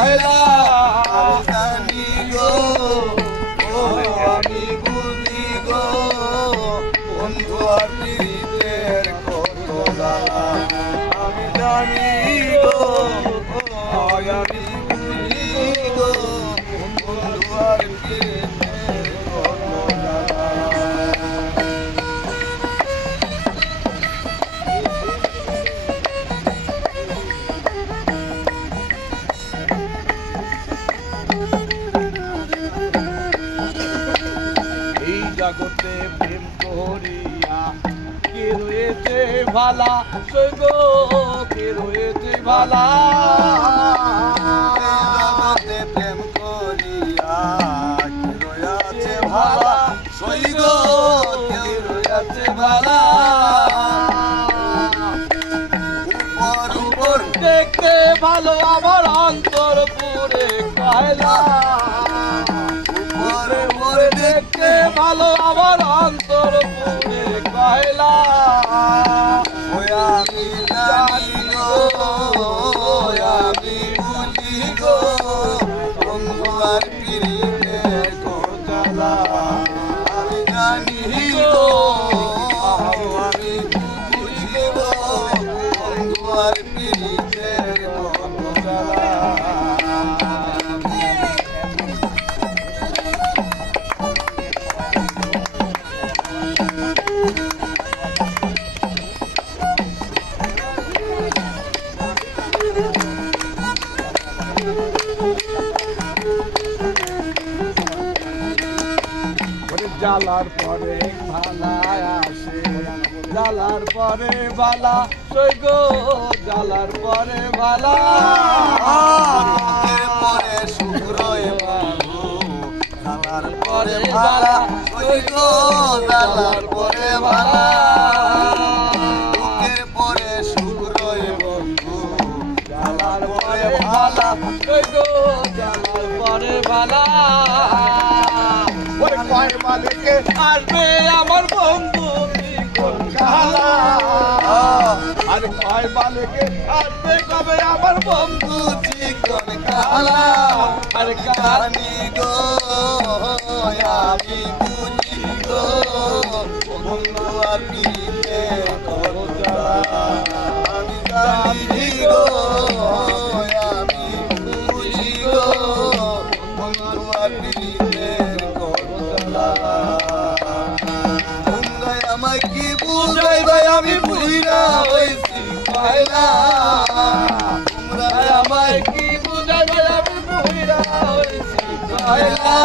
কয়লা জানি গো ও আমি বুঝি গো বন্ধু আর পীড়িতের কত জ্বালা আমি জানি গো ও আমি বুঝি গো বন্ধু আর পীড়িতের কত জ্বালা জগতে প্রেম করিয়া কে রয়েছে ভালা সৈগো কে রয়েছে ভালা জগতে প্রেম করিয়া কে রয়েছে ভালা সৈগো কে রয়েছে ভালা উপর উপর দেখতে ভালো আমার অন্তর পুরে কয়লা দেখতে ভালো আমার অন্তর পুরে কয়লা আমি জানি গো আমি বুঝি গো বন্ধু আর পীড়িতের কত জ্বালা আমি জানি গো আমি বুঝি গো বন্ধু আর পীড়িতের কত জ্বালা জালার পরে ভালা আসে জালার পরে ভালা সৈগো জালার পরে ভালা পরে শুক্র জালার পরে ভালা সৈগো জালার পরে ভালা পরে শুক্র বন্ধু জালার পরে ভালা সৈগো জালার পরে ভালা কয় মালিকে আসবে আমার বন্ধু কালা আর কয় মালিকে আসবে কবে আমার বন্ধু চিকন কালা আর কানি গো আমি বুঝি গো বন্ধু আর পীড়িতে কত জ্বালা আমি জানি গো আমি বুঝি গো বন্ধু আর পীড়িতে আমায় কি বুঝাই ভাই আমি বুঝিনা হয়েছি কয়লা তোমরা আমায় কি বুঝাই ভাই আমি বুঝিনা হয়েছি কয়লা